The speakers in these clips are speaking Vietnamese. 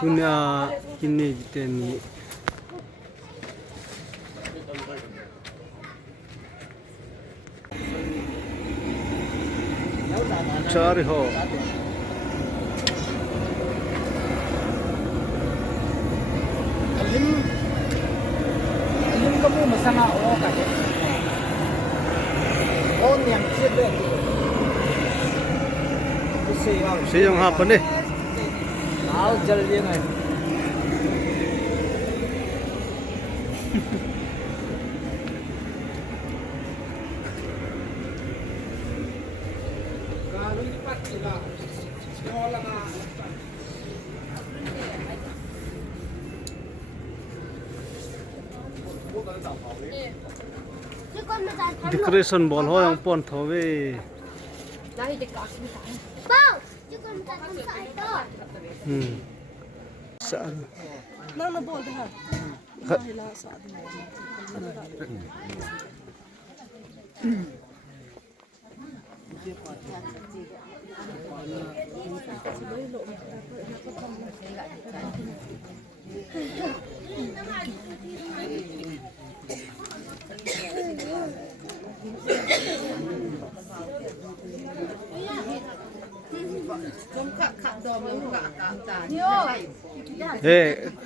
Tunya kini kita ni cari ho alim kamu masama o ka on yang sibe siyang hapon eh al jal dia ngai kalau lipat sila sekolah nga decoration ball ho yang pon thowe Dahil dekas ni tayo. Bao, chukon ta kan sa ito. saan Nang na ball ha. Dahil sa atin.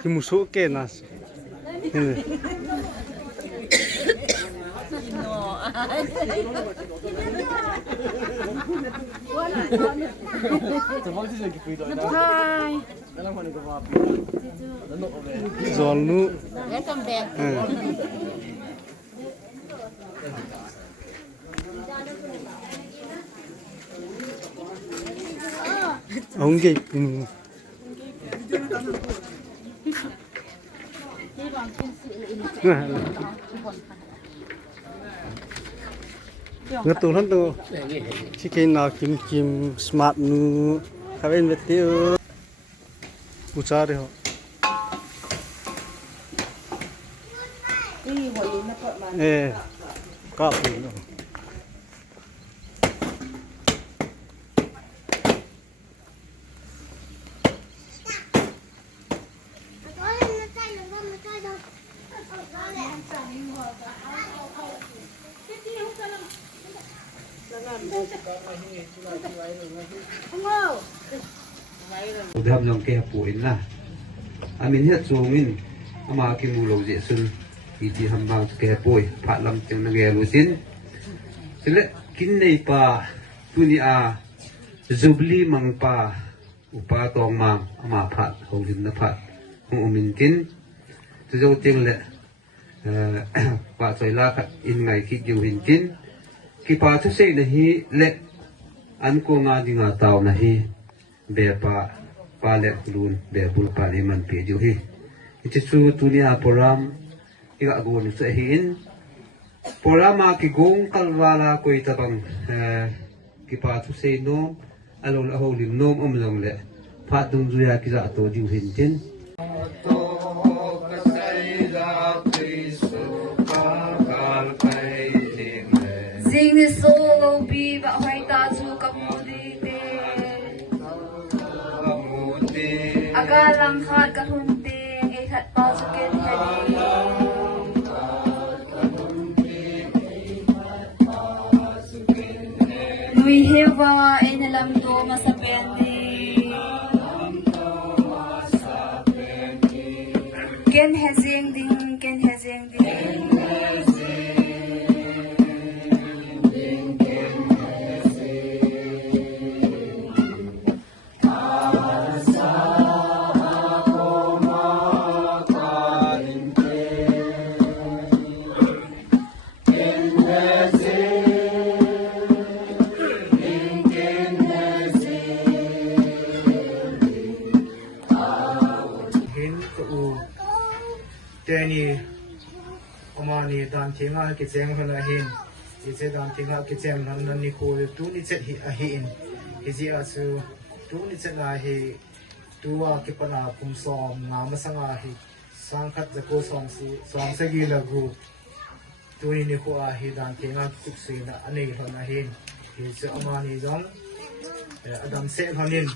Kimusuk ke nas. Zolnu. Welcome back. Ongge. Ngaturan tu. Chicken na kim smart nu kawin betiu. Pucari ho. Kapu. Udam yang ke puin lah. Amin hiat sungin ama ki mulo je sun iti hambang ke poi phat lam teng na ge lusin sile kin nei pa tunia zubli mang pa upa tong mang ama phat hongin na phat hong min kin tu jo teng le pa choi la khat in ngai ki ju hin kin ki pa thu sei na hi le an ko nga dinga taw na hi be pa le lun be bul pa le man pe ju hi iti chu tunia poram iga gon sa hin porama ki gong kalwala ko itabang ki pa thu sei no alon a holim nom long le phat dung zuya ki za to ju hin tin Sing the solo be but why ta chu kamudi te agalang khat ka hunte e khat pa chu ken hadi nui hewa enalam do masapendi ken hazing ding Teni omani dan thinga ki cheng hana hin ki che dan thinga ki chem nan nan ni ko tu ni chet hi a hin ki ji a su tu ni chet la hi tu wa ki pana kum som na ma sanga hi sang khat ja ko som se gi la gu tu ni ko a hi dan thinga ki se na ani hana hin ki che omani jong adam se hanin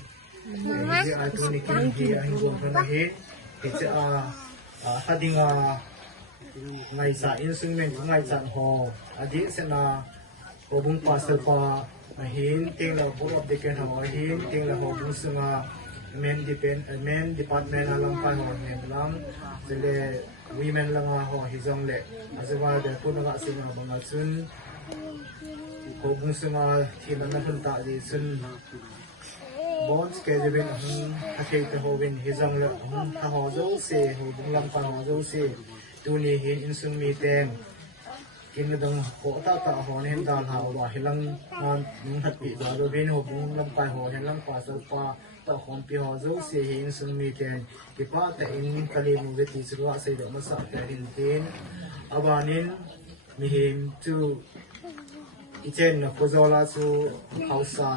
Hizi tu ni kingi ahin gong kana he hizi hadinga ngai sa instrument ngai chan ho adi sena obung pasal pa ahin ting la board of the can ho ahin ting la ho bung sunga main department alam pa ho nem lang sele women lang ho hizong le azwa de punaga singa banga chun ko bung sunga thina na thun ta di sun bonds ke jebin hathei te ho win hizong le ha ho zo se ho bung lam pa ho zo se tu ni hin insung mi ten kin dong ko ta ho nen dal ha wa hilang on nung hat pi da lo bin ho bung lam pa ho hilang pa sa pa ta hon pi ho zo se hin insung mi ten ki pa ta in kali mu ve ti swa se do ma sa ta hin tin awanin mi him tu ichen na ko zo la su hausa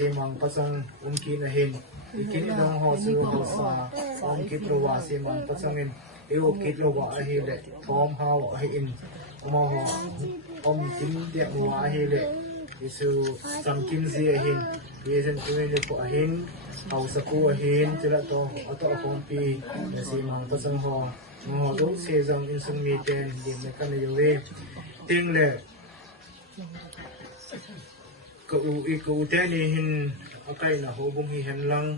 semang pasang umki na hin ikin dong ho su hausa umki pro wa semang pasangin eu kit lo wa hi le thom ha wa hi in ma ho kim de wa hi le isu sam kim zi hin reason to ne ko hin au sa ku hin tila to ato kon pi na si mang pasang ho mo do se jang in sung mi ten dim ne kan yo we ting le ko u te ni hin akai na ho bung hi hen lang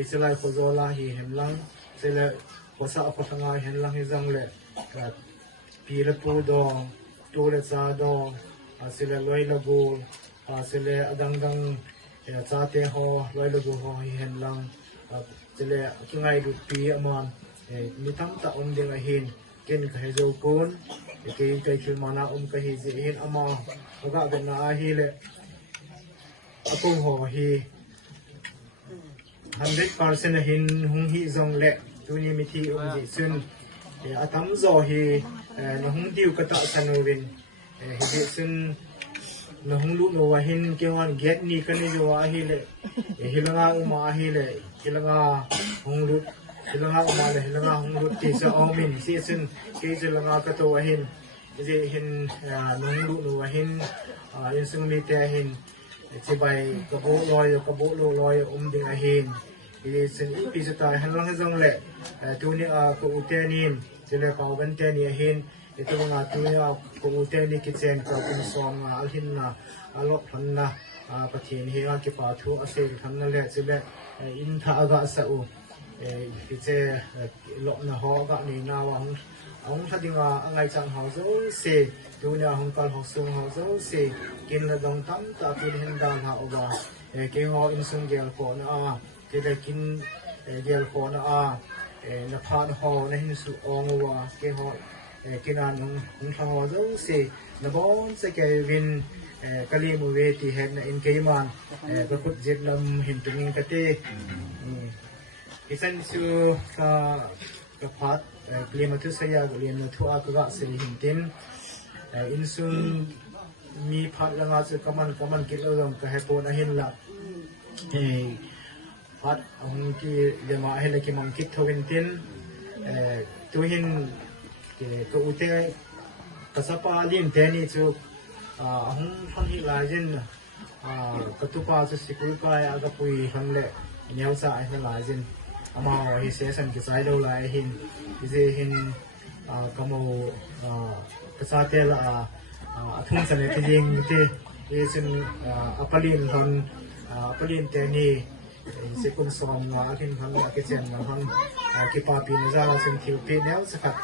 isalai ko zo la hi hem lang sela ko sa ko tanga hen lang hi jang le ka pi le pu do tu le sa do asile loi la go asile adang dang cha te ho loi la go ho hi hen lang sile kingai du pi aman mi tam ta om ding a hin ken ka he zo kon ke kai chul mana ka hi je hin ama ga ben na hi le apo ho hi 100% hin hung hi zong le tu ni mi thi ji sun atam zo hi na hung diu ka ta sanovin hi ji sun na hung lu no wa hin ke wan get ni kan ni jo wa hi le hilanga uma hi le hilanga hung lu hilanga uma le hilanga hung lu ti sa omin si sun ke hilanga ka to wa hin ji hin na hung lu no wa hin in sung mi te hin ci bay ka bo lo loy ding a hin sen pi sa ta han lang jong le tu ni ko u te ni se le pa ban te ni hin ito nga tu ni ko u te ni ki chen ka kun som nga al hin na alo phan na pathin hi ki pa thu a se than na le che le in tha ga sa u ki che lo na ho ga ni na wa ong tha dinga angai chang ho zo se tu ni hong kal ho sung ho zo se kin la dong tam ta pin hin dal ha oba ke ho in sung gel ko na ke da kin gel ko na na phan ho na hin su ong wa ke ho ke na nong tha ho zo se na bon se ke win kali mu ve ti hen na in ke man ka put jet lam hin tung ka te isan su ka phat klima tu saya lian thu a ka se hin tin in sung mi phat langa se kaman kit lo ka he pon a hin la phat ong ki le ma he le ki mang kit thowin tin tu hin ke ko ute ka sa pa lin te ni chu hong phan hi la jin ka tu pa se sikul pa ya ga pui han le nyau sa ai la jin ama hi se san ki sai lo la hin je hin ka mo ka sa te la athung sa ne te jing te sin apalin hon apalin te ni se kun som wa akin han wa ke chen na han ki pa pi na za sin thiu pe neu sa khat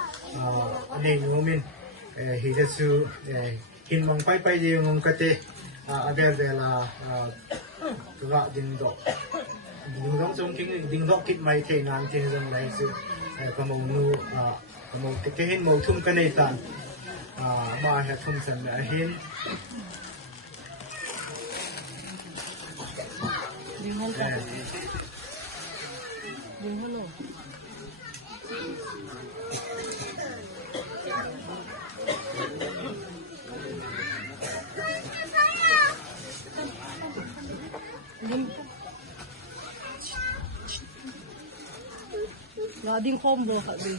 ane ngumin hi je su hin mong pai je ngong ka te ader de la ga ding do trong ding do kit mai the nan tin jong lai su ka mo nu ka mo te hin mo thum ka nei tan ma ha thum san na hin Lading combo ka di.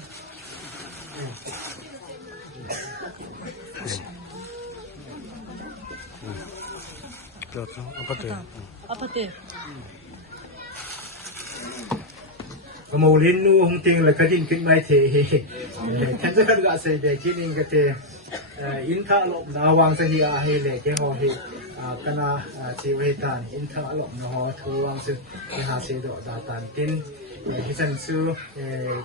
Apa tu? Apa tu? กโมลินนูหงติงละกะดินขึ้นไม้เทแทนจะกันกะเสยเดกินิงกะเตอินทะลบนาวางสหิอาเฮเลเกฮอเฮกะนาชีวะตานอินทะลบนหอทูวังซึเกหาเสดอดาตานตินฮิซันซู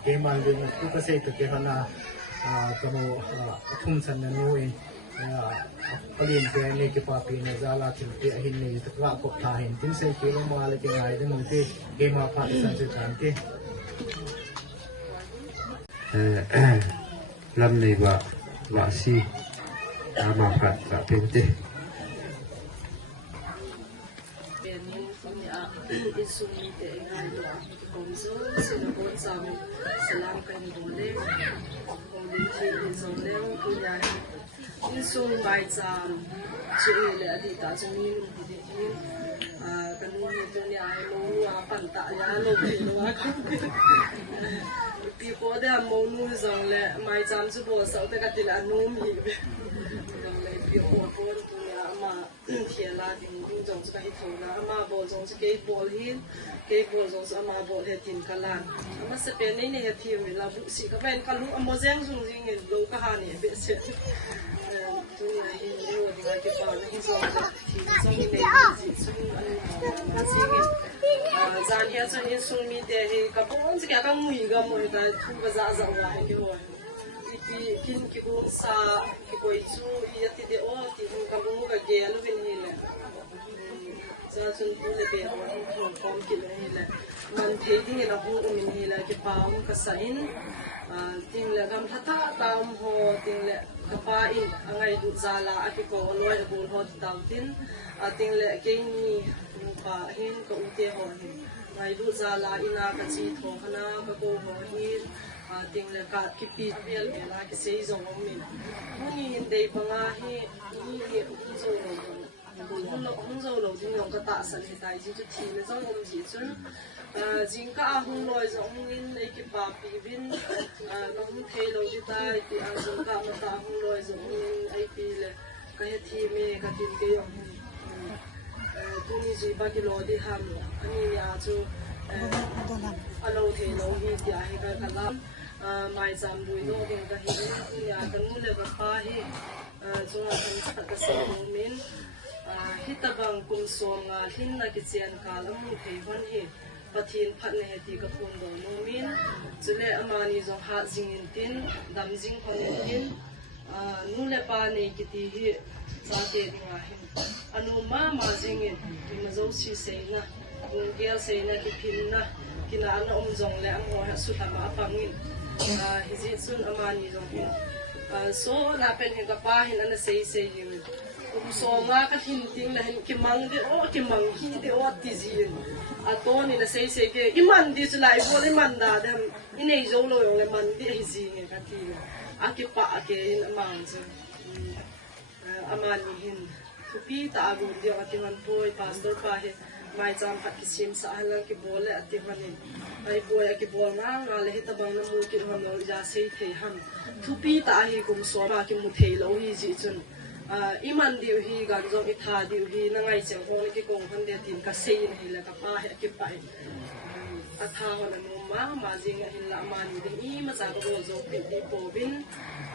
เกมันลิงตุกะเสตเกฮนากโมทุมสันนูอินKalin ke ni ke papi ne zala tin te hin ni tukra ko tha hin tin se ke ma le ke ngai de mun te ke ma pha san se than te lam nei wa si ma phat ka pe te insumi te ngai lo komzo sino bon sam salam kan bole komde ti zone ku ya insum bai sam chile adi ta chumi di di kanu ne to ni ai lo wa pan ta ya lo ki lo wa pi po de mo nu zong le mai sam su bo sa te ka ti la nu mi zong le pi po po tu ya ma tie la ding ding zong su ka hi tho na ma bo zong su ke bol hin ke bol zong su ma bo he tin ka lan ma se pe nei ne he thi mi la bu si ka ben ka lu mo zeng zung jing ne lo ka ha ni be se tu ni hi ni wo ding ke pa ni zong le thi zong ni ne ji su ma si ke zan he zong ni sung mi de he ka bon se ka mu yi ga mo da tu ba za za wa he ke wo kin ki ko sa ki ko isu ya ti de o ti ka mu ga ge lu bin ni le za sun tu le be o ko kom ki le ni le man the ding la hu min ni la ki pa um ka sa in ting le gam tha tha tam ho ting le ka pa in angai du za la a ki ko loi a bul ho taw tin ting le ke ni pa hin ko u te ho hin ngai du za la ina ka chi tho khana ka ko ho hin ting le ka ki pi bel be la ki sei zo min ni in dei panga hi ni zo lo hung zo lo ding yong ka ta san hi dai ji chu thi le zo om ji chun jing ka hung loi zo in nei ki pa pi bin ka hung thei lo ji dai ti a jing ka ma ta hung loi zo in ai pi le ka he thi me ka tin ke yong tu ni ji ba ki lo di ham ani ya chu alo thei lo hi ti a he ka la mai jam bui no ding ka hi ya kan mu le ka pa hi chunga kan ka se mo min hitabang kum som nga hin na ki chian kalam mu thei hon hi pathin phat ne heti ka phun do no min chule amani zo ha jingin tin dam jing hon tin nu le pa ne ki ti hi cha te dinga hin anu ma jingin ki ma zo si se na ung gel se na ki phin na kina ana jong le ang ho ha su ta ma pangin hi ji sun amani zo hin so na pen he ka pa hin ana sei hin so nga ka hin ting la hin ki mang de o ki mang hi de o ti ji a to ni la sei ke iman di chu lai bo le man da dam inei zo lo yong le man di hi ji nge ka ti a ki pa ke in mang chu amani hin tu pi ta gu di a ti man boy pastor pa he mai cham phat ki sim sa hala ki bole ati hanin ai boy ki bol nga le hita bang na mu ki hon lo ja sei the ham tu pi ta hi kum so ma ki mu thei lo hi ji chun iman diu hi gan zo I tha diu hi na ngai chang ho ki kong han de tin ka sei ni le ka pa he ki pai a tha ho na no ma jing a hin la ma ni ding I ma cha ko zo pi di po bin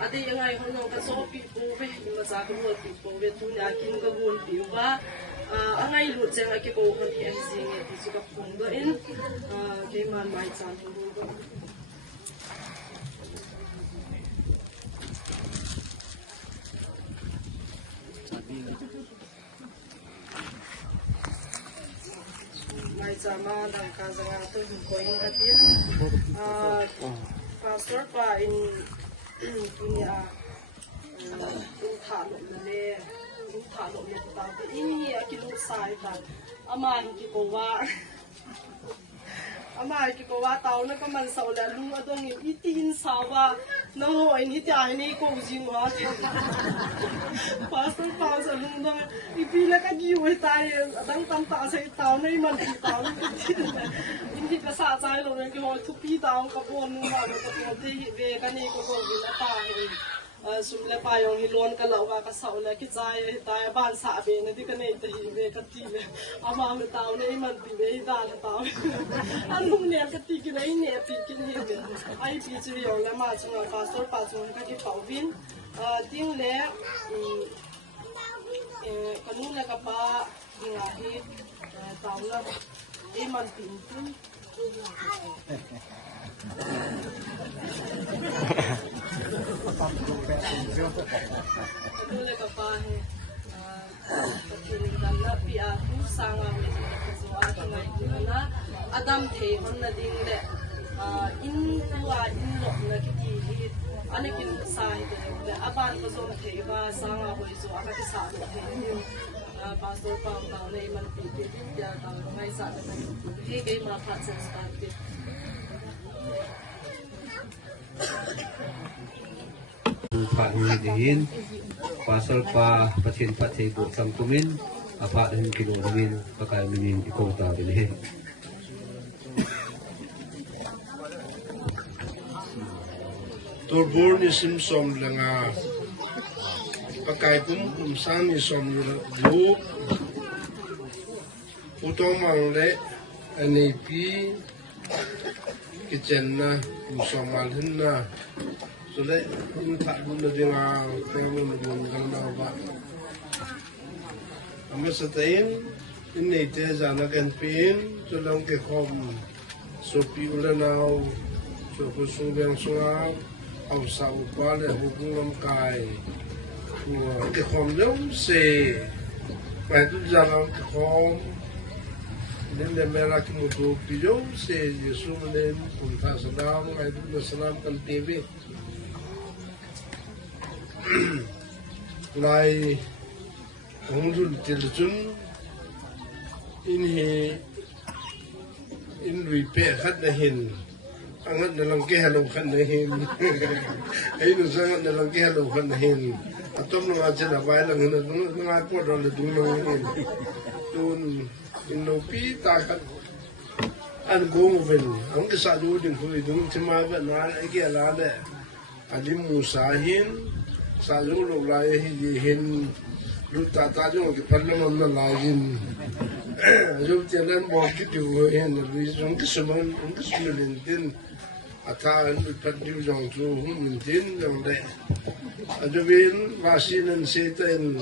a de ngai ho no ka so pi po be ma cha ko pi po be tu na kin ka gun pi ba angai lu chang a ki ko hon hi a jing e ti chu ka phung do in ke man mai chan ho do mai chama dang ka zanga to ko in ka tin pastor pa in dunia in tha lo le in tha lo le ta te in hi a ki lu sai ta ama ki ko wa tau na ka man sau la lu adong I tin sa wa no in hi ta ni ko jing wa pastor pa sa lu dong I pi la ka gi we ta dang tam ta sai tau nei man ti tau in hi ka sa chai lo ne ki ho thu pi tau ka pon nu ma ka pon te hi ve ka ni ko ko vi la ta hi สุมเลปายองฮิลวนกะเหลากะเสาและกิจายตายบ้านสาเบนที่กันในตะฮีเวกะตีเลยอามาเตาในมันติเวดาเตาอันนุ่มเนี่ยกะตีกินไอ้เนี่ยปีกินเฮเวไอ้ปีจิยองและมาจงปาสอปาจงกะกิเป่าวินติ้งและกะนุ่มและกะปาดิงาฮีเตาละไอ้มันติงBoleh kapah keturunan Nabi aku sangat berdoa dengan Tuhan. Adam thehon na ding le in tua in lok na kiti ane kin sai de aban ko som theba sanga hoi so aka ki sa lo the pastor pa pa le man pi pi ya ta ngai sa de he ke ma phat sen sta de Pak Muhyiddin pasal pa patin patay po sangkumin apa din kinumin pakai minin ikota dinhi Torbor ni simsom langa pakai kum san ni som lu utong mang le ani pi kitchen na musom mal hinna so le kum ta bun de nga pe mun bun kan na ba amsa tain in nei te za na kan pin so long ke khom so pi ula nau so ko su beng soเอาเสาปาเลยหุบลมกายหัวกระคอมเลี้ยวเสไปทุกอย่างเรากระคอมเนี่ยเมื่อเราคิดมุตุปิโยเสเยซูมันเนี่ยคุณท่าสลามไอ้ทุกสลามกันเทวีไล่องค์รุ่นติลจุนอินเฮอินวิเปะขัดเห็นangat dalam kehalau kan hin ai nu sangat dalam kehalau kan hin atom nu aja na bai lang nu aku dol du lu hin tun inopi ta kan an gong ven ang ke sa du din hui du chima ba na ai ke la de alim musahin sa lu lo lai hin lu ta ta jo ke parliament na lai hin jo tenan bo ki du hin lu jong ke seman ang ke semen din Ata an utpadiw jong tu mintin jong de. Adawin wasinan setan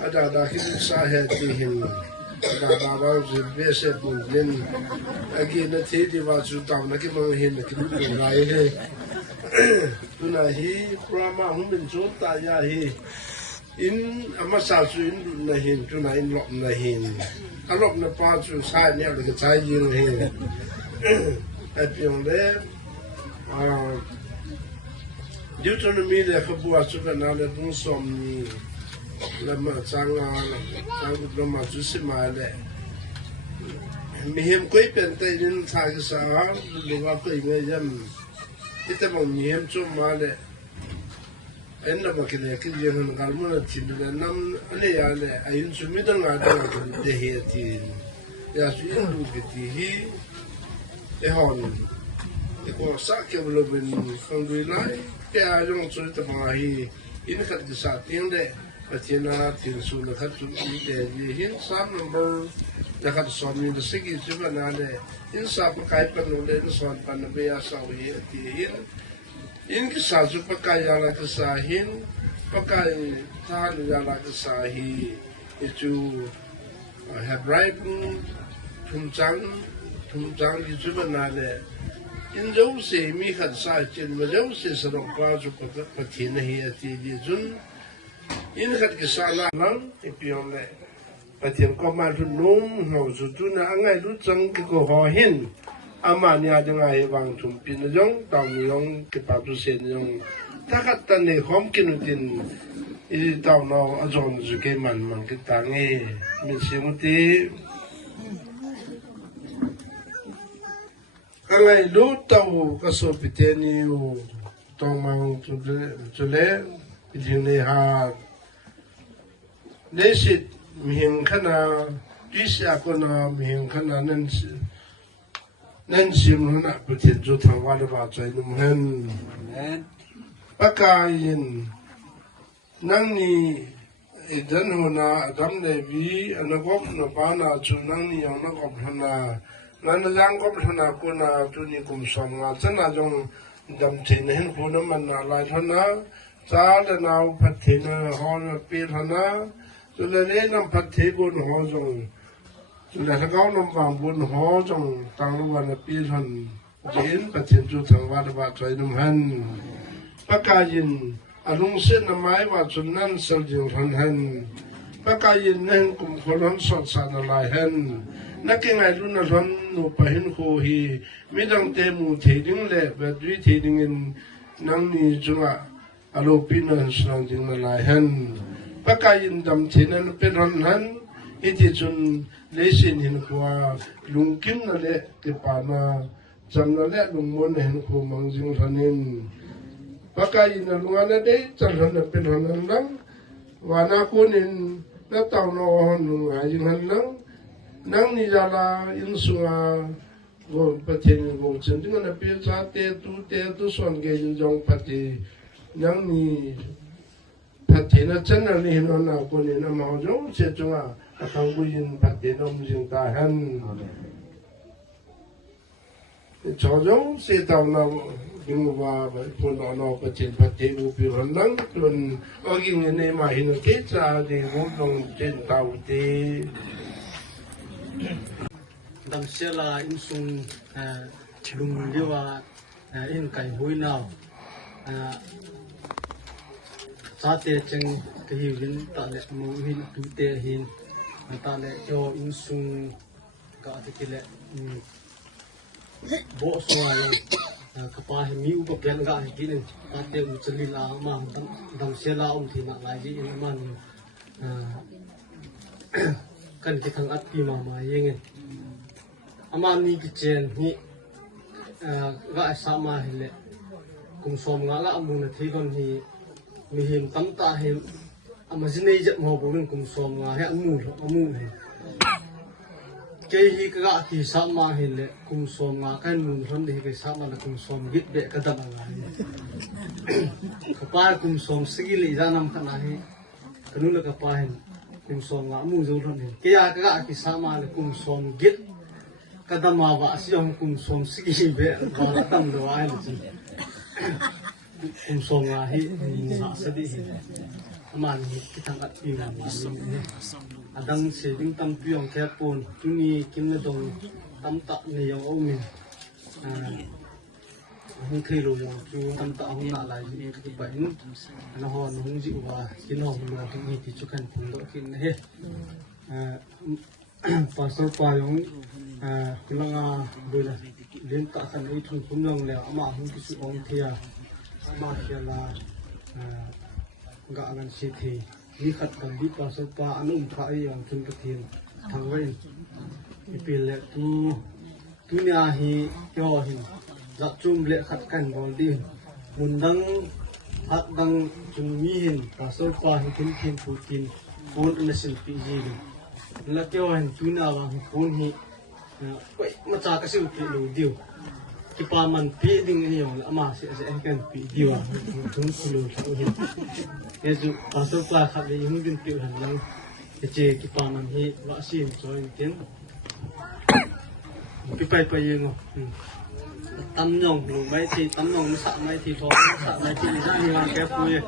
ada dakin sahet tihin. Ada babaw beset mintin. Agi na tedi wasu taw na ki manghin na ki du lai he. Tunahi prama humin so ta ya he. In amasa su in na hin tunain lok na hin. Alok na pa su sai ne le ka chai yin he. Apyong de Deuteronomy le khabua sukana le bunsom ni lama changa chang lama jusima le mihem koi pen te din tha ka sa le wa koi nge yam ite mo mihem chu ma le en na ba kile ki je han gal mo na chin le nam ane ya le ayin su mi dang ga de he ti ya su yin lu ki ti hi e hon ko sa ke lo ben khang dui lai ya jong chu ta ma hi in khat ki sa tiang de atina tin su na khat chu ni de ye hin sam number na khat so mi de sigi chu ba na de in sa pa kai pa no le son pa na be ya sa wi ti hin in ki sa chu pa kai ya la ka sa hin pa kai ta ni ya la ka sa hi e chu have right thum chang ki chu ba na le in dấu se mi khat sa chen ma dấu se sarong pa chu pa thin hi ati di jun in khat ki sa la lang e pion le pa thin ko ma thu num ho chu tu na angai lu chang ki ko ho hin ama nya jang ai wang thum pin jong taw ni yong ki pa tu sen yong ta khat ta ne khom kin tin i taw no a jong ju ke man ki ta nge mi se mu ti Angai lu tau kaso piteni u tomang tule idine ha nesit mihing kana disi ako na mihing kana nan sim na putin ju thangwa le ba chai num hen ปะกายินนั่งนี่ดันหัวนาดัมเดวีอันกบนปานาจุนั่งนี่ยังนักอบพนานั่นยังกบพนากุนาตุนิกุมสมงาจันนาจงดัมทินเห็นคุณมันนาลายทนาจาดนาวพัฒนาฮอนปีทนาจุเลเลนำพัฒบุญหอจงจุเลทก้าวนำบางบุญหอจงตั้งวันปีทันเจนพัฒนจุทังวัดบาใจนุ่มหันปะกายินอารมณ์เส้นไม้ว่าจุนนั้นเสจิงทันหันปะกายินนั่งกุมคนสดสานลายหันนักเก่งไอรุ่นนั้นหนูไปเห็นโคฮีไม่ดังเตมูเทดิงเล่แบบวิธีดิงินนั่งนี่จุงะอารมณ์ปีนันสลังจิงลายหันปะกายินดำเทนันเป็นหันหันอิติจุนเลสินเห็นขวาลุงกินนั่นแหละที่ปานาจำนั่นแหละลุงมนเห็นขวมังจิงทันินปะกายินลุงอันเดจันทันเป็นหันนังวานาคุนินนัตตาวโนหันลุงอายิงหันนังนิจาลาอินสุงาโกปะเทนโกเชนติงนะเปียชาเตตุสอนเกยจงปะเทนังนี่ปะเทนะจันนันนี่นนาคุนินมาจงเชจงาตังกุยินปะเทนอมจิงตาหันจอจงเสตาวนายิงว่าคนนอกประเทศประเทศอุปิรันนังคนอกิงเนมาหินเกจาดีมุลงเจนตาวเตดัมเซลาอินซุงลุงเรียกว่าอินไก่หุยนาวซาเตจังกะฮิวินตาเลมูหินตุเตหินตาเลโยอินซุงกะตะกิเลโบสวายkapah mi upa pian ga hikin ate uchali la ma dam sela thina lai ji in man kan ki thang at pi ma yeng ama ni ki chen hi ga sa ma hele kum som nga la amu na thi kon hi mi him tam ta he ama jinei je mo bo kum som nga he amu he ke hi ka ti sa ma hele kum som nga kan mun ron de ke sa ma kum som git be ka da la ka pa kum som sigi le ja nam khana he kanu la ka pa hen kum som nga mu zo ron he ke ya ka ti sa ma le kum som git ka da ma wa si yong kum som sigi be ka la tam do ai le chi kum som nga hi sa sa di man hi ki thang at pi ma adang saving tam piong khe pon tuni kim le dong tam ta ne yong o min hung thei lo yong chu tam ta hung na lai ni ki ba in na ho hung ji wa kin ho ma tu ni ti chu kan thing do kin he pasal pa yong kulanga bula len ta kan ni thung kum long le ama hung ki su ong thia ama khia la ga alan si thi ni khat kan bi pasal pa anum tha ai yang chun ka thin thang wein ipil le tu nya hi yo hin za chum le khat kan bol din mun dang hat dang chun mi hin pasal pa hi thin pu tin pon na sil pi ji la kyo hin tu na wa pon hi koi ma cha ka sil pi lo diu ki pa man pi ding hi yong ama se kan pi diu thung kulo thang hin yesu pasal pa khat le yung din pi han lang che ki pa man hi wa sim join tin pi pai pa yeng tam nhong lu mai thì tam nhong sa mai thì thon sa mai thì ra ni ang ke pu ye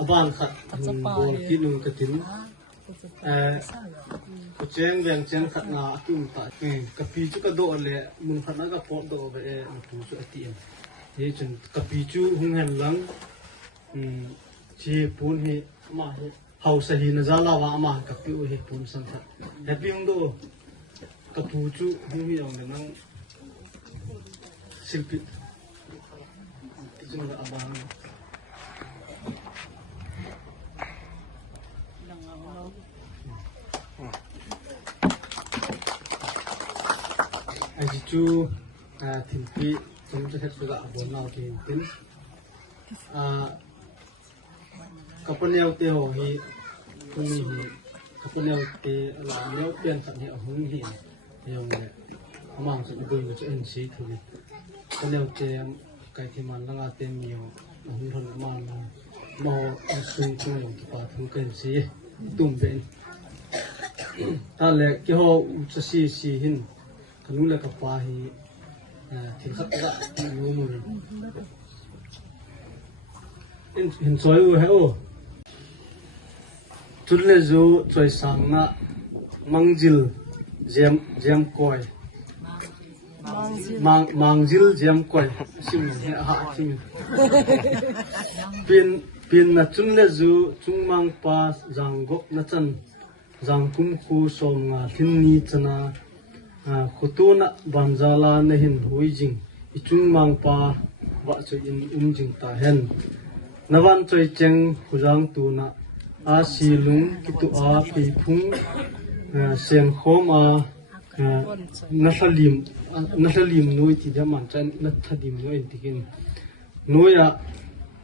aban khat bol kinung katin ko cheng veng cheng khat na tum ta ka pi chu ka do le mun khat na ka po do be tu chu ati ye chun ka pi chu hung han lang chi pun hi ma hi hau sa hi na zala wa ma ka pi u hi pun san khat he pi ung do ka pu chu hung hi yong nang silpi chung abang chu ทิมปีสมจะเฮ็ดสุระบนเราที่ตินกับปนแนวเตียวฮีตรงนี้กับปนแนวเตละแนวเปลี่ยนสักเนี่ยหึงฮียองเนี่ยมังสุดดุยก็จะเอ็นซีคือปนแนวเตไก่ที่มันละงาเต็มมีอยู่หึงทนมันมอสูงตัวอย่างที่ป่าถึงเกินซีตุ่มเป็นถ้าแหละกี่ห้อจะซีหินขนุนและกับปลาฮีถึงขัดละอยู่มือเห็นสวยอยู่เหรอจุดเลจูสวยสังนะมังจิลเจียมก้อยมังจิลเจียมก้อยชิมเนี่ยชิมเป็นนะจุดเลจูจุงมังปาจังกนะจันจังคุมคูสมงาทินนีจนะขุตุนะบันจาลาเนหินหุยจิงจุงมังปาวะจุอินจิงตาเห็นนวันจอยเจงขุจังตูนะอาสีลุงกิตุอาปีพุงเสียงโคมนัทลิมนุยที่จะมันจะนัทลิมนุยที่กินนุย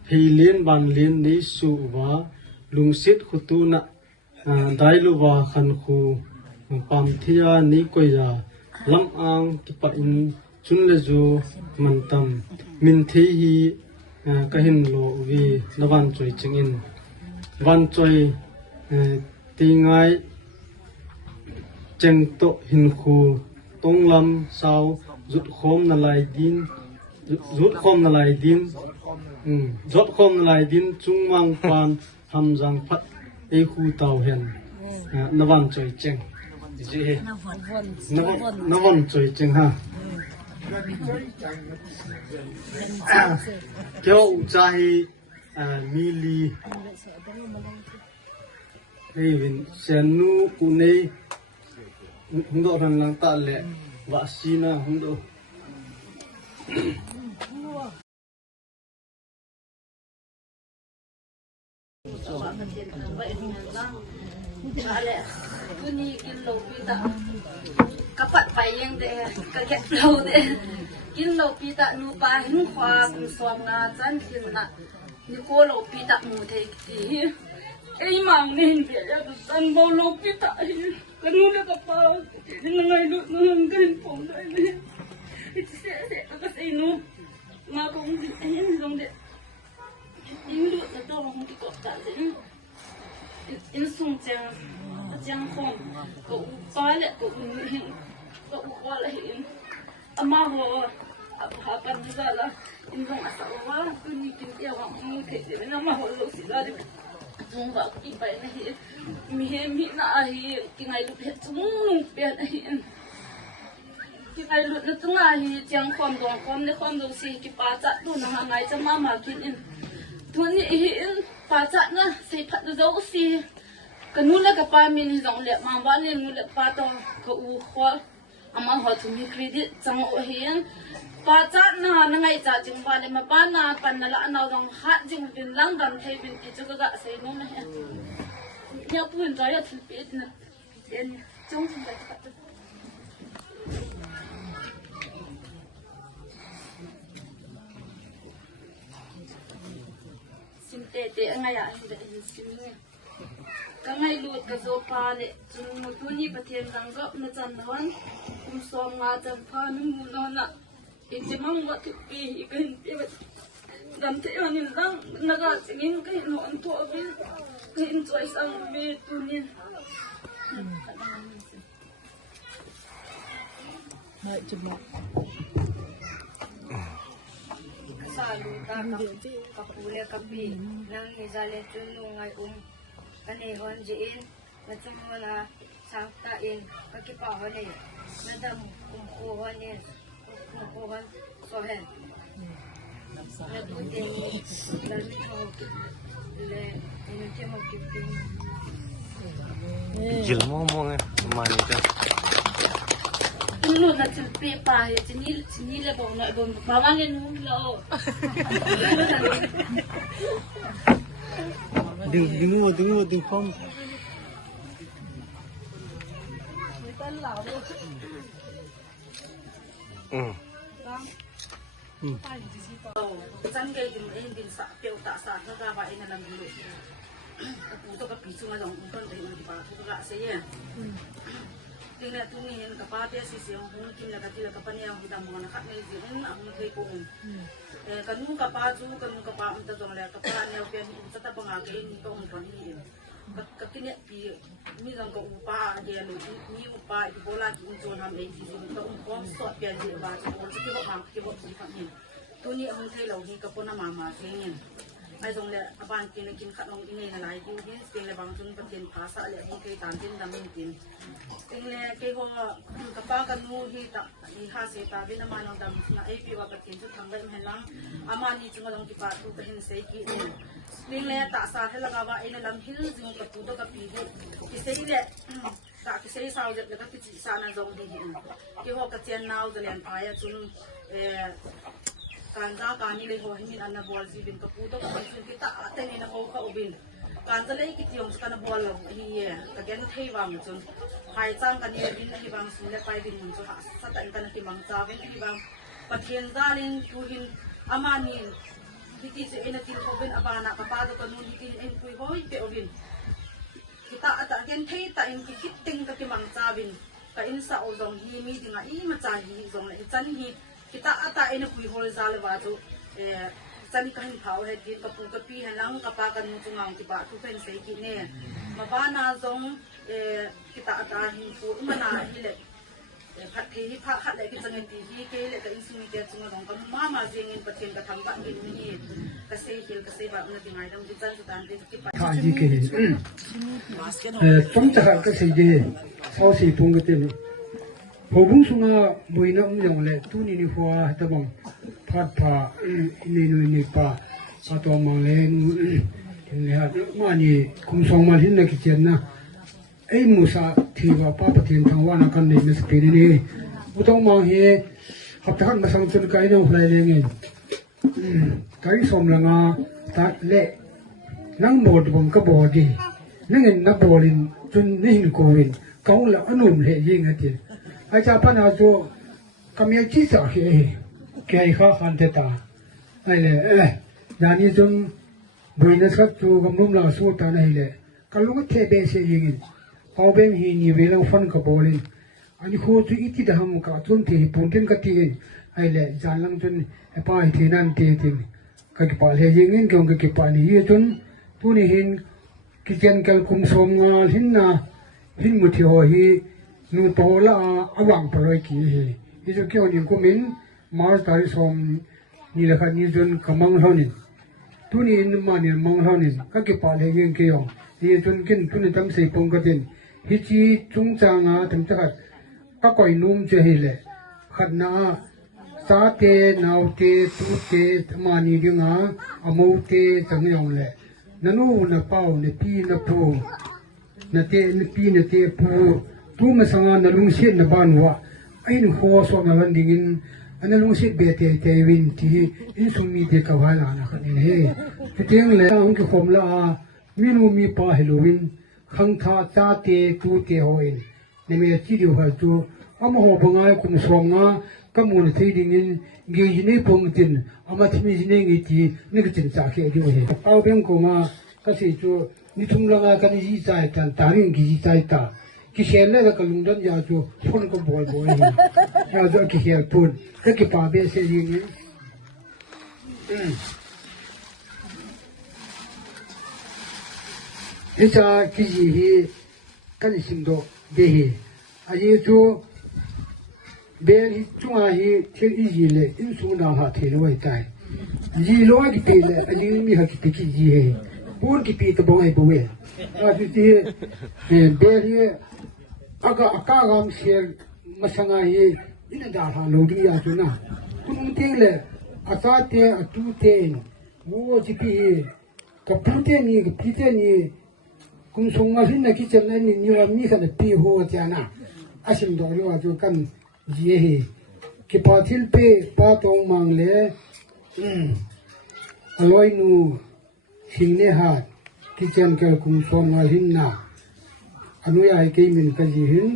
เพลียนบันเลียนในสูวาลุงสิทขุตุนะได้ลูวาขันคูปั๊มที่ยานี้ก็จะลำอังกิปะอินจุนเลจูมันตำมินเทีฮีก็เห็นโลวีนวันจอยจิงอินวันจอยตีไงเจงโตหินคูตรงลำสาวจุดโคมนลายดินจุดโคมนลายดินจุดโคมนลายดินจุงวังปานทำจังพัดเอคูเตาเห็นนวันจอยเจงจีเฮนวันจอยเจงฮะเกี่ยวใจมีลีเฮ้ยวินเซนูกุเนยหุ่นดอกรันลังตาเละวาซีนะหุ่นดอกคืนนี้กินโลปีตะกระปัดไปยังเดะกระแกะเราเดะกินโลปีตะนูปลาหินควาเป็นสวมงาจันกินน่ะนี่โคโลปีตะมูเทกีไอ้มังนี่เดี๋ยวจะสั่งโบโลปีตะกันนูเลยกับปลายังไงลูกนึงกันผมได้ไหมเสียแล้วก็ใส่นูมาคงดิไอ้ยังลงเดะยิ่งลูกจะต้องลงที่เกาะกันเลยอินส่งจังคงก็อุปาเลยก็หินก็อุปาเลยหินอามาหัวหาปันจะละอินส่งอาสาวว่าคืนนี้กินเตี้ยว่ามึงเทเดี๋ยวน้ำมาหัวลูกสิละดิจุงว่ากินไปนะหิมีน่าหิกินไงลูกเห็ดจุงเปลี่ยนหินกินไงลูกนึกถึงหิจังความดวงความในความดวงสิกิปาจัดดูนะไงจะมากินอินทุนนี้หินปาจัดนะใส่ผัดดูสิกันนู้นแล้วกับปามีนสองเหลี่ยมมาบ้านเนี่ยนู้นแล้วปาต้องก็อูหัวอามาหัวทุ่มเครดิตจังโอเห็นปาจัดนะนั่งไงจัดจึงบ้านเลยมาบ้านนะปันนั่นละเราต้องหัดจึงเป็นลังดันเทวินกิจก็ใส่นู้นนะฮะเนี่ยพูดใจจะถึงปีนะเอ็นจงถึงไปกับสิมเตะไงอ่ะสิเดสิมเนี่ยก็ไงลูดก็โซฟาเลยจุนมุตุนี่ประเทศดังก็มาจันทร์คุมซ้อมงาจันทร์นุ่มนอนน่ะอีกจะมั่งว่าทุกปีอีกเห็นที่แบบดันเที่ยวนี่ดังนักการสิ่งนี้ก็เห็นหัวตัวบีก็เห็นสวยสังบีตัวนี้สาลูตากับปูเลกับบีนั่งนี่จะเล่นจุนลงไงกันเองคนจีนมาจุ่มนะสังตาอินก็คิดป่าวคนนี้มาดำกุมโคคนนี้กุมโคคนโซเฮนแล้วดูเต็มแล้วนี่เขาเลยนี่เจ้ามาคิดเป็น Jilmong mani ta. Lu na tilpi pa chini le bong na bong mama le nu lo. Ding phong. จันเกยดินเองดินสะเปียวตะสะแล้วก็ว่าเองนั่นลำดูกูต้องกับปีจุงมาลงต้นเดือนที่ป่าทุกกะเสียจริงแล้วทุกนี้เห็นกับป้าเตี้ยสีเสียงหูกินแล้วก็ที่แล้วก็ปัญญาหุ่นดำมันนะครับในสิ่งนั้นอ่ะมันเคยโกงกันนู้กับป้าจูกันนู้กับป้ามันจะจงแล้วกับป้าแนวเปลี่ยนจะตั้งปัญหาเกยนี่ก็มันคนนี้กับที่เนี่ยปีมีจังกับอุปาเดียลุมีอุปาที่โบราณที่อุจจาระเองที่จริงก็พร้อมสอดเปลี่ยนเรื่องบาจะโอนที่บอกมาที่บอกสิ่งฝั่งนี้ตัวนี้มันเคยเราที่กับพวกน้ำมาเสียงไอ้ตรงเลยบ้านกินขนมกินอะไรกินที่เสียงเลยบางจุดประเด็นภาษาเลยที่เคยตามกินดำมินกินเองเลยเคยว่ากับป้ากันมูที่ตาที่หาเสียตาเป็นน้ำมันดำนะไอ้พี่ว่าประเด็นจุดทางได้เห็นลังอามานี่จึงมาลงที่ป่าทุกเห็นเสียกินเองเลยตาสาให้ละกว่าไอ้เนี่ยลำหิลจึงกับตัวกับปีที่ที่เสียเลยตาที่เสียสาวจะแล้วก็ที่สานาจงดีเห็นเคยว่ากับเจียนนาวจะเรียนพายจุนการจ้าการนี่เลยหัวหินอันนับบอลจีบินกับปูต้องไปสุดที่ตาแต่นี่นะเขาเขาบินการจะเล่นกิจยงสกันบอลเราเฮียแต่แกนเทวางจนหายจ้างกันเนี่ยบินที่บางสุดเลยไปบินจนหาสัตว์กันที่บางจ้าเป็นที่บางประเทศจ้าเล่นดูหินอามานินที่เสียเอ็นที่เขาเป็นอาบานะกับป้าตัวกันนู่นที่เอ็นคุยเขาเปียบินที่ตาแต่แกนเทตาเอ็นที่คิดติงกับที่บางจ้าบินกับเอ็นสาวจงฮีมีถึงอีมาจ้าฮีจงเลยจันฮีkita ata ina kui hol zale ba tu chani kan phau he din ka pu ka pi halang ka pa kan mu chungang ti ba tu fen sei ki ne ma ba na zong kita ata hin pu mana hi le phat the hi pha khat le ki changen ti hi ke le ka in sumi ke chunga dong ka ma ma jeng in pathen ka tham ba ni ni ka sei hil ka sei ba na ti ngai dam ti chan tan ti ki pa tha ji ke tom cha ka sei de sao si tung ke te Hobung sunga boina umjong le tu ni ni hua tabang phat pha ni pa ato mang le ni ha ma ni kum song ma hin na ki chen na ei musa thi wa pa pathin thangwa na kan nei mes pe ni utong ma he hap thak ma sang chun kai no hlai le nge kai som la nga ta le nang mod bong ka body nang na bolin chun ni hin ko win kaung la anum le ying ati ai cha pa na zo kamya chi sa he ke kha khan te ta ai le ya ni zum buina sa chu gam num la su ta nei le kalung the be se yin how ben hi ni we lang fan ka bolin ani kho chu iti da ham ka chun thi pun ken ka ti ai le jan lang chun e pa hi thinan ti tin ka ki pa le yin ngeng ka ki pa ni ye chun tu ni hin ki chen kal kum som nga hin na hin mu thi ho hi nu to la awang paloi ki hi ijo kyo ni kumin mar tari som ni la kha ni jun kamang honin tu ni in ma ni mang honin ka ki pa le yin ke yong ni jun kin tu ni tam sei pong ka tin hi chi chung cha nga tam cha ka koi num che hi le khat na sa te nau te tu te ma ni ri nga amo te chang yong le nanu na pau ne pi na pu na te ni pi na te pu tu ma sanga na lung sit na ban wa ai nu ho so na lan ding in ana lung sit be te win ti in sum mi te ka wa la na kha ni he te teng le ang ki khom la mi nu mi pa halloween khang tha cha te tu te ho in ne me chi ru ha chu am ho banga kum som nga ka mu na thei ding in ge ji ne pong tin ama thimi ji ne ngi ti ne ki chin cha ke di he pau beng ko ma ka si chu ni thum la nga ka ni ji chai tan ta ring gi ji chai ta ki shel le ka lung dan ya chu phun ko bol bol ya zo ki hel pun ka ki pa be se yin ni ita ki ji hi ka ni sim do de hi a ji chu be hi chu a hi thil i ji le in su na ha thil wai tai ji lo ki pe le a ji mi ha ki pe ki ji he pur ki pe to bo ai bo we a ji ti be hi aga akagam share masanga ye ina da ha lo di ya chu na kun te le ata te atu te wo ji pi ka pu te ni ka pi te ni kun song ma hin na ki chen ni ni wa mi kha na pi ho cha na asim do lo wa chu kan ji he ki pa thil pe pa tong mang le aloi nu sing ne ha ki chen kel kun song ma hin na anu ya ke min ka ji hin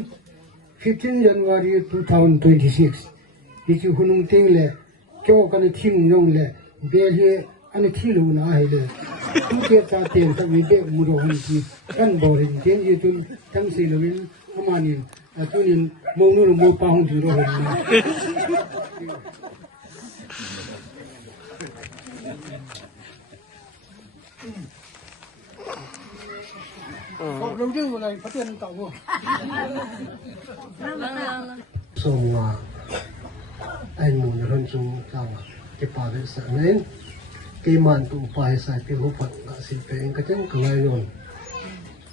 15 January 2026 ที่จูหุ่นเต็งเลยเจ้ากันที่มึงยงเลยเบลเฮอันที่รู้นะให้เลยทุกเจ้าเต็งสักวิเบกมุดหันที่กันบ่เห็นเต็งอยู่จนทั้งสี่เลยประมาณนี้ตุนินมองนู่นมองปาหุ่นที่รู้เห็นนะลงจึงอะไรพัฒนาต่อบ่สมว่าไอ้หมูนรันจุงจังเก็บปาได้สักนิดกี่มันตัวไปใส่ปีหุบกะสิเป็นก็จังกลายนน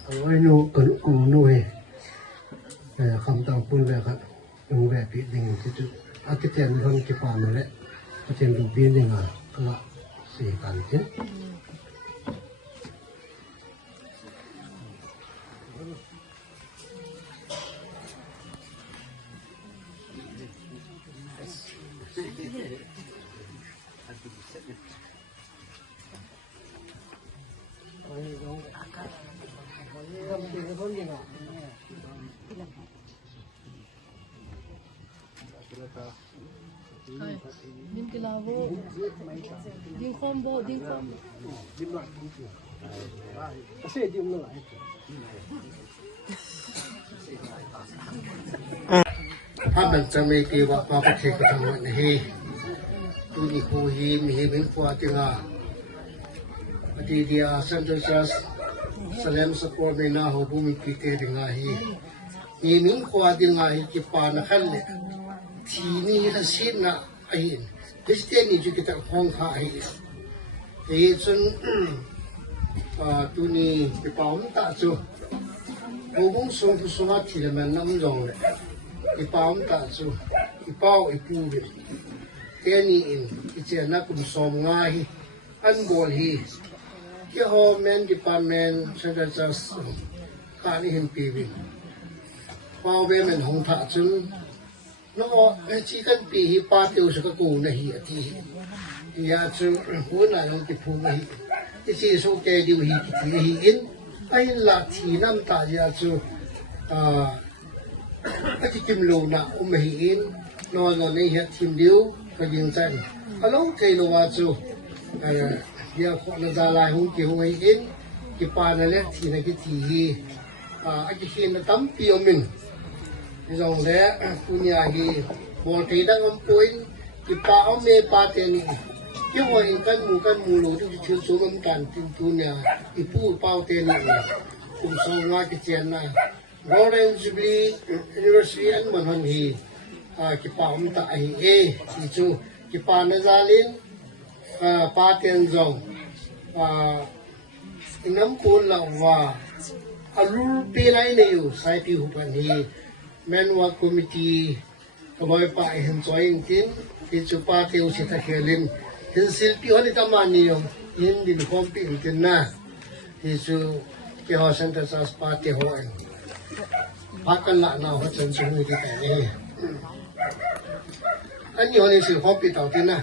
เอาไว้โยกันกูนุ่ยคำตอบปุ่นแบบครับยังแบบปีดิ่งที่จุดอาทิตย์เต็มรันเก็บปานั่นแหละก็จะดูปีดิ่งอ่ะก็ละสี่กันเจ้Din kilavo, din combo, din combo. Kasi di mo na Habang sa may kiwa papakik ka naman hi tuni ko hi mihimin po ating ati dia Santa Sas Salem sa po may naho bumikite nga hi mihimin ko ating hi kipanakan tini hasin na ahin Christian ni kita kong hai chun tuni kipaum ta chu bung song tu sunga thi le man nam jong le kipaum ta chu kipau ipu le teni in ichena kum som nga hi an bol hi ki ho men department Santa Sas ka ni hin pi bi pau be men hong tha chun no chi kan pi hi pa tiu sa ka ku na hi ati ya chu hu na yong ti phu hi chi so te diu hi ti hi in ai la thi nam ta ya chu ati kim lo na hi in no nei hi thim diu ka jing chan alo ke lo wa chu ya kho na da lai hu ki hu hi in ki pa na le thi na ki thi hi ati hin na tam pi o min dòng lẽ punya hi bol thei dang om point ki pa om me pa te ni ki ho in kan mu lo tu chi so om kan tin punya i pu pau te ni kum so nga ki chen na Warren Jubilee University an man han hi ki pa om ta hi chi chu ki pa na zalin pa ten zong inam ko la wa alul pe lai ne yu sai pi hu pan hi Menwa committee kamoy pa enjoying tin chupa teu sita khelin hin silpi honi tamani yom in din kompi tin na hisu ke ho Santa Sas party ho en pakan la na ho chen chu ni ta ni an yo ni si kompi tau tin na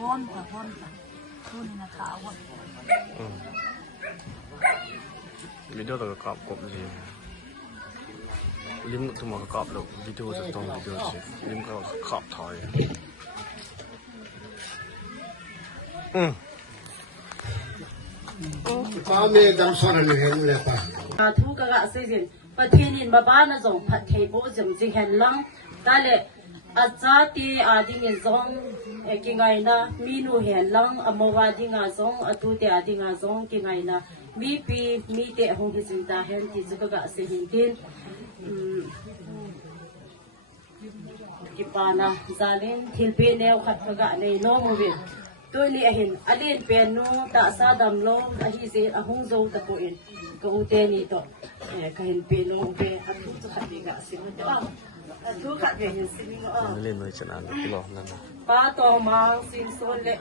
Hon na kawa. Video tak kap kop ni. Lim tu mak kap lo video tu tong video si lim kau kap thai. pa me dam son ni hen le pa thu ka ga se jin pathin in ba ba na zong phat thei bo jam jing hen lang ta le acha ti a ding in zong ki ngai na mi nu hen lang amowa ding a zong atu te a ding a zong ki ngai na mi pi mi te hong hi jin ta hen ti zu ka ga se hin tin ki pa na zalin thil pe neu khat ka ga nei no mu bi tôi li ahin alin pen no ta sa dam lo a hi se a hung zo ta ko in ko te ni to ka hin pe no pe a thu chu khat ga si mo ta a thu khat ge hin si no a Len noi chana lo nan. pa to mang sin son le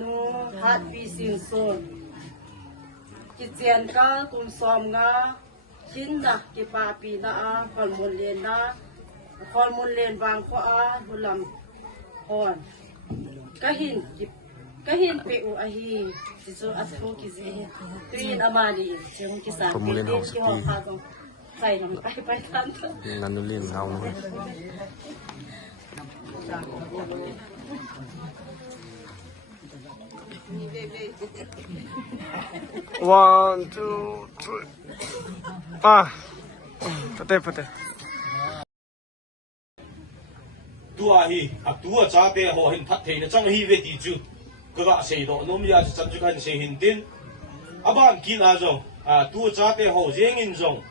no hat pi sin son ki chen ka kum som nga chin da ki pa pi na a khol mon len wang ko a hulam hon kahin pe u ahi so atho ki ze trin amali chong ki sa ki ho kha ใส่น้ำไปทัน Nganu lin ngau no. One, two, three. Pate. Tua hi a tua cha te ho hin phat theina chang hi ve ti chu ka sei do nom ya chan chu kan sei hin tin aban kin a jong a tua cha te ho jeng in jong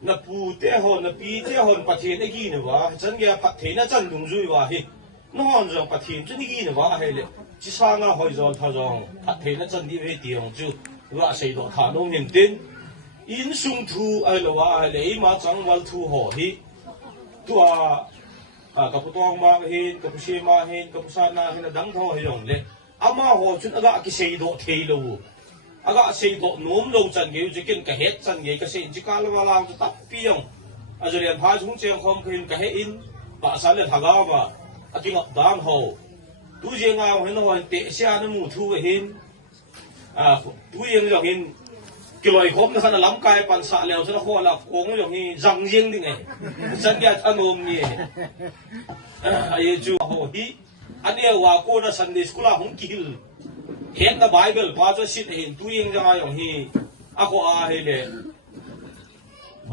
na pu te ho na pi te ho pathin e gi ne wa chan ge phat theina chan dung zui wa hi no hon jong pathin chu ni gi ne wa he le chi sa nga hoi jol tha jong phat theina chan di ve ti ong chu ka sei do tha nom hin tin in sung thu ai lo wa le ma chang wal thu ho hi tua kaputong ma hin kapusi ma hin kapusana hin dang tho hyong le ama ho chun aga ki sei do thei lo aga sei do nom lo chan ge ju ken ka het chan ge ka sei ji ka la la tu tap pi yong ajarian pha chung cheng khom khin ka he in ba sa le thaga ba aking dam ho tu je nga hin ho te sia na mu thu hin tu yeng yong hin ki loi khom na khana lam kai pan sa leo cha kho la kong yong hi jang jing ding ai chan ge anom ni ai chu ho hi ane wa ko na Sunday school a hong kil het na Bible pa cho sit hin tu yeng jang yong hi a ko a he le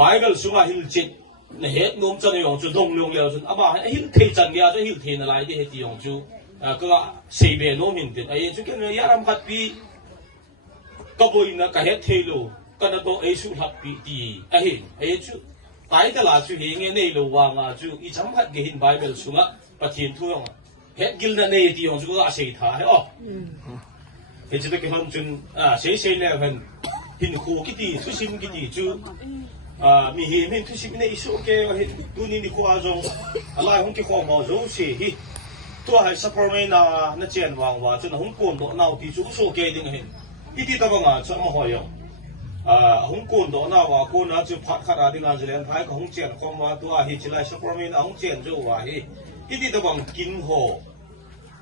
Bible suma hil chit na het nom chan yong chu dong long leo chun ama hil thei chan ge a cho hil thei na lai de he ti yong chu ka sei be nom hin tin ai chu ken ya ram khat pi ka boi na ka het thei lo ka na to ai su hap pi ti ai chu tai ta la chu he nge nei lo wa nga chu I cham khat ge hin Bible sunga pathin thu yong het gil na nei ti yong chu ka sei tha he he chu ke hom chun sei le han hin khu ki ti thu sim ki ti chu mi hi min thu sim nei su ke tu ni ni ko a jong alai hong ki kho mo zo se hi tu hai superman na chen wang wa chun hong kon do nau ti chu so ke ding hin iti ta nga cha ma hoyo hong kon do na wa ko na chu phat khat a ding a jelen thai ko hong chen khom wa tu a hi chilai superman a hong chen jo wa hi iti ta bang kin ho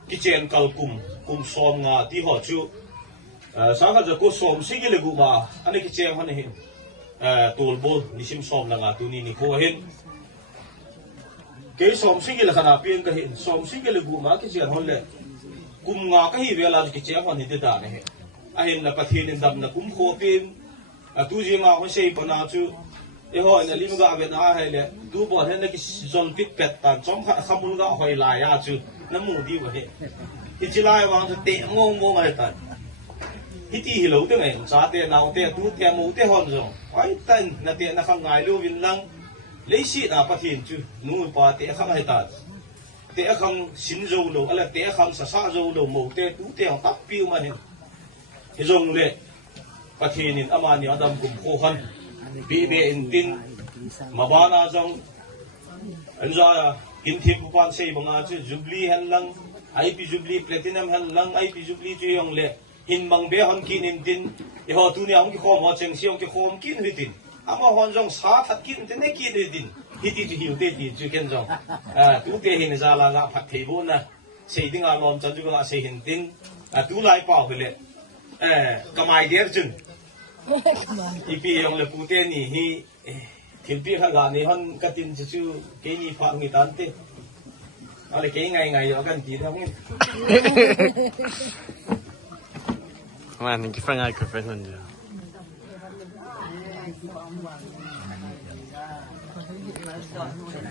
ki chen kal kum som nga ti ho chu sa ga ja ko som si gi le gu ma ani ki chen han hin tol bol ni sim som na nga tu ni ko hin ke som si gi le khana pien ka hin som si gi le gu ma ki chen hon le kum nga ka hi vela ki chen hon ni de da ne ahin na pathin in dam na kum kho pin tu ji nga ho sei pana chu e ho na lim ga ve na ha le tu bo hen na ki zon pit pet tan chom kha khamul ga hoi la ya chu na mu di wa he ti chi lai wang te ngong mo mai tan hi ti hi lo te ngai cha te nau te tu te mu te hon jong ai tan na te na khang ngai lu win lang le si na pathin chu nu pa te khang hai ta te khang sin zo lo ala te khang sa sa zo lo mo te tu te tap piu ma hin hi jong le pathinin amani adam kum kho khan bi be in tin mabana jong anja kin thip pan sei banga chu jubilee han lang ip jubilee platinum han lang ip jubilee chu yong le hin mang be hon kin in tin e ho tu ne hong ki khom ho cheng siong ki khom kin hi tin ama hon jong sa that kin tin ne ki de tin hi ti hi te ti chu ken jong tu te hin za la ga phat thei bo na sei ding a lom chan ju ga sei hin tin tu lai pa ho le kamai der chun ipi yong le pu te ni hi thil pi kha ga ni hon ka tin chu ke ni pha ngi tan te ale ke ngai yo kan ti thang ni Man, ni ki fa ngai ko fa nan ja.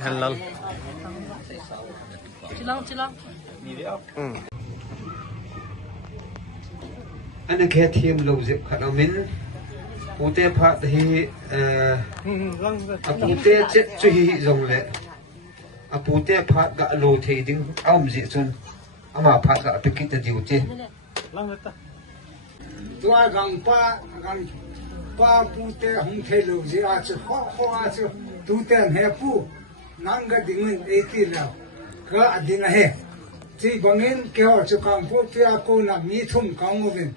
Hello. Chilang. anh nghe thêm lâu dịp khát ao min pute phat hi pute chết chui rong le pute phat ga lo thei ding am ji chun ama phat ga pikit ta diu che tua gang pa pute hong thei lo ji a chu kho a chu tu ten he pu nang ga ding e ti la ka ading a he chi bangin ke ho chu kang pu pia ko na mi thum kang mo vin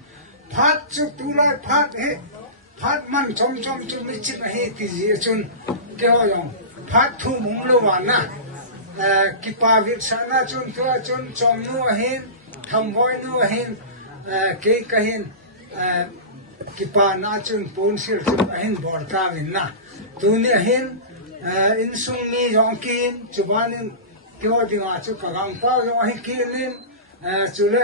phat chu tu lai phat he phat man chom chu mi chit he ti ji chun ke ho yong phat thu mung lo wa na ki pa vit sa na chun tua chun chom nu hin tham voi nu hin ke ka hin ki pa na chun pon sil chu hin bor ta vin na tu ni hin in sung ni yong kin chubanin kyo dinga chu kagang pa yong hi kilin chule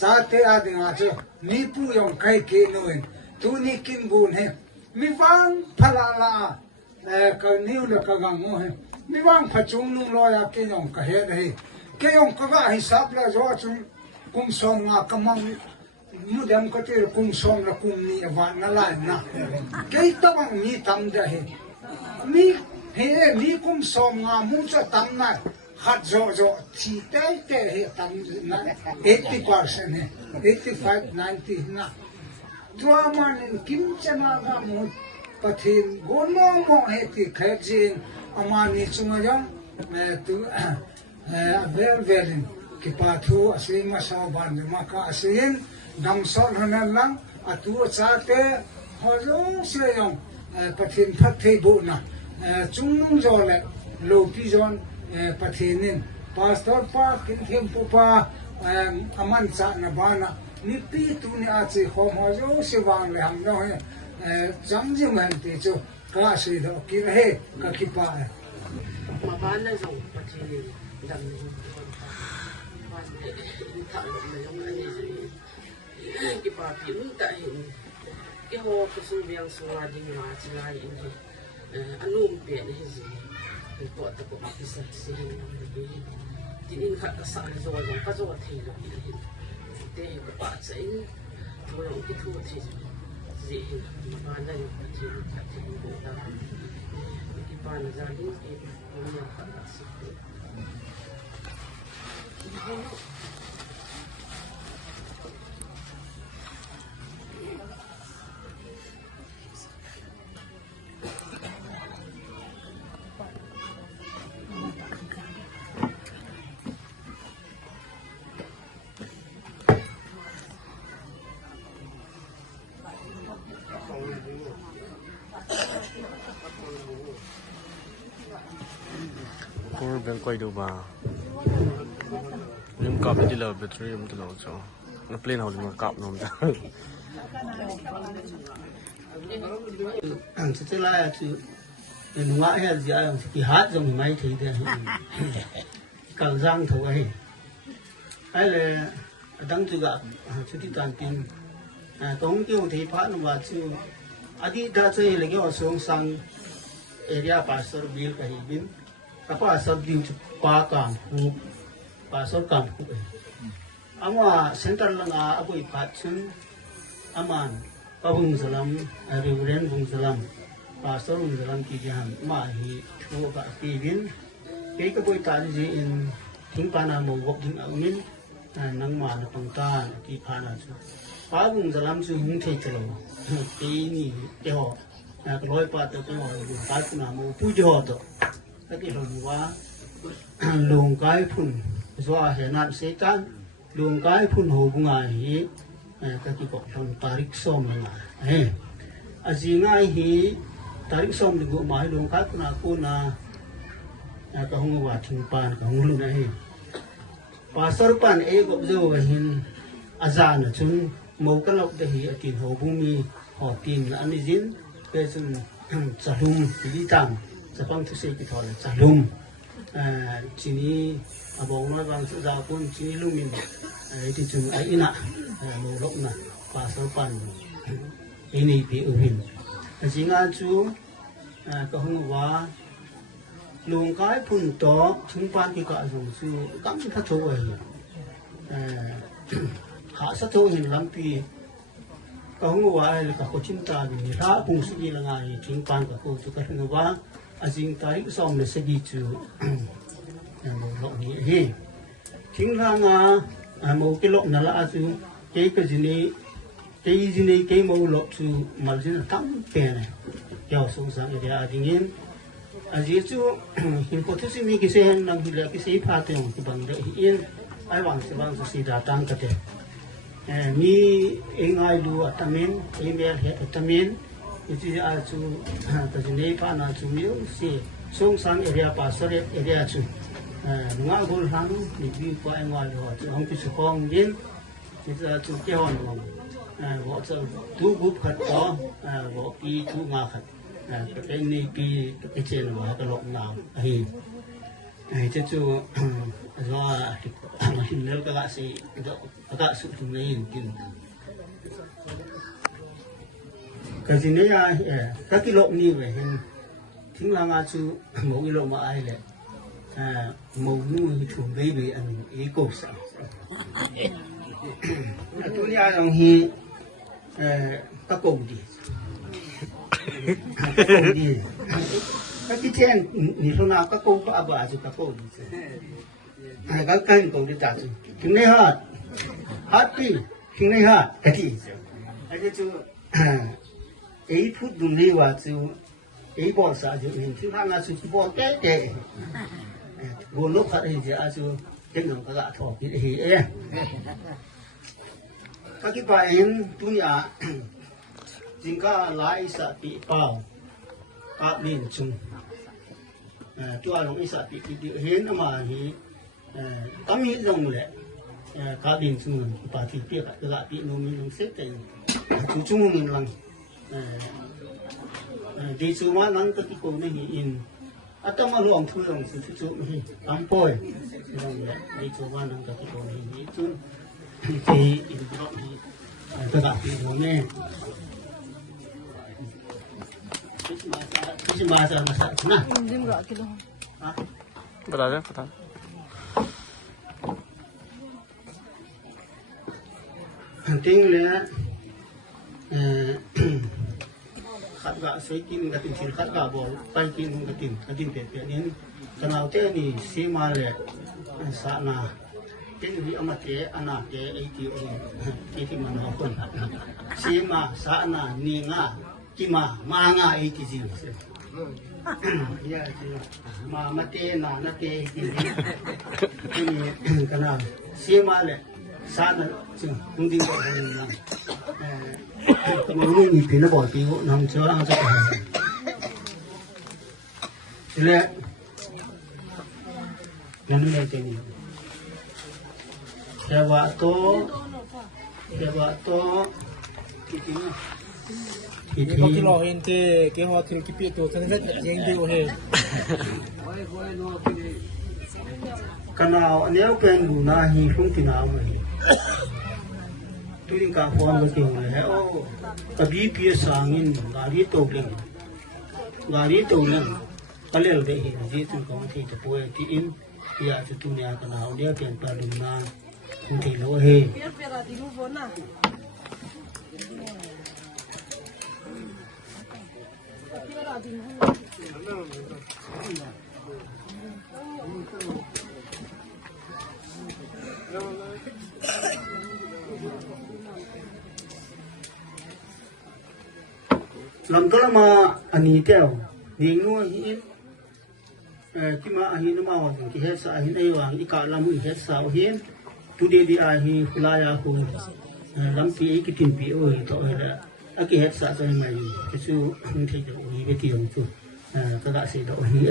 cha te a dinga chu ni pu yong kai ke noin tu ni kin bun he mi wang phala la ka niu le kagang mo he mi wang phachung nu lo ya ke yong ka he he ke yong ka ga hi sap la zo chu kum som nga kamang mu dem ko te kum som la kum ni wa na la na ke ta bang ni tam da he mi he mi kum som nga mu cha tam na khat zo chi te he tam na 80% he 85 90 na tua man kim chana ga mu pathin gono mo he ti khajin amani chunga yang tu velin ki pathu asim ma sa ban ma ka asin dam son hanan lang atu cha te hozo se yong pathin phat thei bu na chung zo le lo pi zon pathinin pastor pa kin them pu pa aman cha na bana ni pi tu ni a chi khom hozo se wang le ham no he jam ji man ti chu ka si do ki he ka ki pa ma ban na zo pathinin dam thảo luận về trong này thì cái bà phim tại hiện cái hồ cái số viên số là đi mà chỉ là những cái anh ôm biển hay gì thì có tất cả các cái sản sinh thì nên khát đã sản rồi các rồi thì là thì các bạn sẽ thôi những cái thua thì gì mà ban đây thì các thì bộ đã cái ban ra những cái nhiều khát đã sinh Kung ben quay đâu ba nhưng cặp đi là battery em từ lâu cho nó plane hậu mà cặp nó ra ang sa tila tu nuwa he zia ki hat jong mai thi de kal jang tho he ai le dang tu ga chu ti tan tin tong tiêu thi pha nu wa chu adi da che le ge song sang area pastor bill ka hi bin apa sab din chu pa kam hu pastor kam hu ama center langa abui phat chun aman Abung Salam, Reverend Bung Salam, Pastor Bung Salam ki jahan ma hi thu ba ki bin ke ka boy ta ji in thing pa na mo wok ding amin nang ma na pang ta ki pha na chu pa Bung Salam chu hung thei chalo ti ni te ho ka loi pa to ko ho pa ku na mo pu jo to ka ki ho wa lung kai phun zo a he na se tan lung kai phun ho bunga hi các cái gọi là tarik som là azingai hi tarik som di go mai long ka kuna ka hong wa thing pan ka hong lu na hi pasar pan e go zo hin azan chun mo ka lok de hi atin ho bumi ho tin an jin pe chun chalum li tam chapang thu se ki thol chalum chini abong ma bang za kun chini lumin thì chúng ấy nè mồ lốc nè và số phần ini bị ưu hình chỉ ngã chú có không quá luồng cái phun to chúng quan cái gọi dùng chú cắm phát số ấy hạ sát số hình lắm thì có không quá là có chúng ta vì ra cùng sự gì là ngày chúng quan cả cô chú có không quá riêng tới xong là sẽ đi chú mồ lốc như chính là một cái lộn là chú cái gì cái màu lộn chú mà chỉ là tắm bè này kéo xuống sáng để à thì nhiên gì chú hiện có thứ gì cái xe năng hiện là cái xe pha tiền cái bằng đấy yên ai bằng sẽ đã tăng cái đấy mi ai lu atamin email hết atamin itu chú cái gì pha na chú miêu xe xuống sáng area pasar area chú ngã gol hang ni bi ko ai ngoài rồi thì không cái con đến thì giờ chú cái hòn vợ cho tu group khát đó vợ đi tu mà khát cái này cái trên là cái lộn nào thì cho do hình nếu các bạn sẽ sự này cái gì đấy các cái lộn như vậy chính là ngã chú một cái lộn mà ai lại màu nuôi thường đấy vì anh ý cổ sản tôi đi rằng thì các cổ đi các cái trên như thế nào các cô có bà chứ các cô các cái cô đi trả chứ chúng này hát đi chúng này hát cái gì cái chứ ấy phút đúng đi vào chứ ấy bỏ sao chứ mình chứ hàng là chứ bỏ cái vô lúc phát hiện ra chứ cái đường các bạn thọ cái gì ấy các cái bài em tu nhà chính cả lại sợ bị bao các miền trung tôi nói sợ bị hiến mà thì tắm hết rồng lệ các miền trung và thì tiếc các bạn bị nông xếp thì chúng chung mình làm đi chú mà nắng cái cổ này in atau mà luang thu luang chú ampoi đi chú mà nắng cái cổ này chú thì các bạn bị nông nghe Kasi bahasa na. Hindi mo kilo. Ha? Berada, betul. Penting le khát gạo sấy kim gạo tin khát gạo bò bay kim gạo tin pe ni kanau te ni sima le sa na tin vi amate ana te ai ti mana kon sima sa na ni nga kima manga ai ti ji ya ji ma mate na te ti ni kanau sima le sa na chung ding ko na mình nhìn thấy nó bỏ tí hộ nằm cho ăn cho thế lẽ nó nghe cái gì cái vợ to thì cái lo hiện thế cái hoa thì cái biết tôi thấy rất là nhanh điều hè cái nào nếu cái đủ na thì không thì nào mà tôi đi cả con cái tiếng này ô kभी phía sangin gari to lên kalel de hi ji tu ko thi to poe ti in ya tu nya ka na dia pian pa dum na kun thi lo he làm đó mà anh ấy theo nhìn nuôi hi khi mà anh ấy nó mau thì hết sa anh ấy vào cái cả làm hết sao hiến tu đi anh ấy fulaya cũng làm gì cái tiền bị ơi tội là cái hết sa cho mày cái số không thể được cái tiền chứ các bạn sẽ đổ hi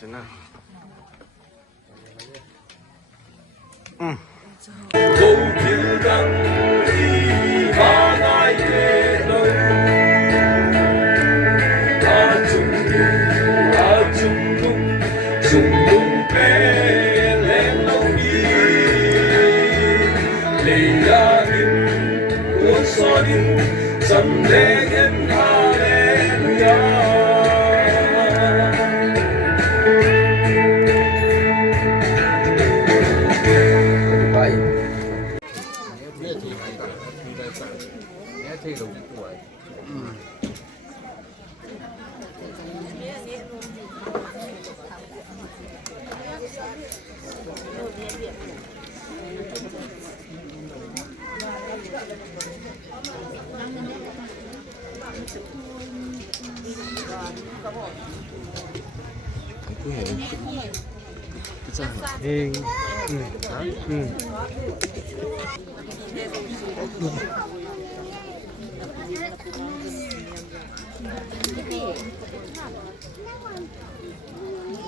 Sana.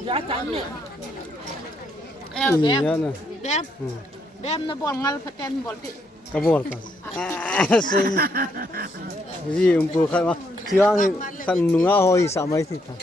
Ya tanya. Iya na. Bem na bol ngal paten bol ti. Kabol ka. Sing. Ji umpu khat ma. Tiang kan nunga hoi sa mai thi ta.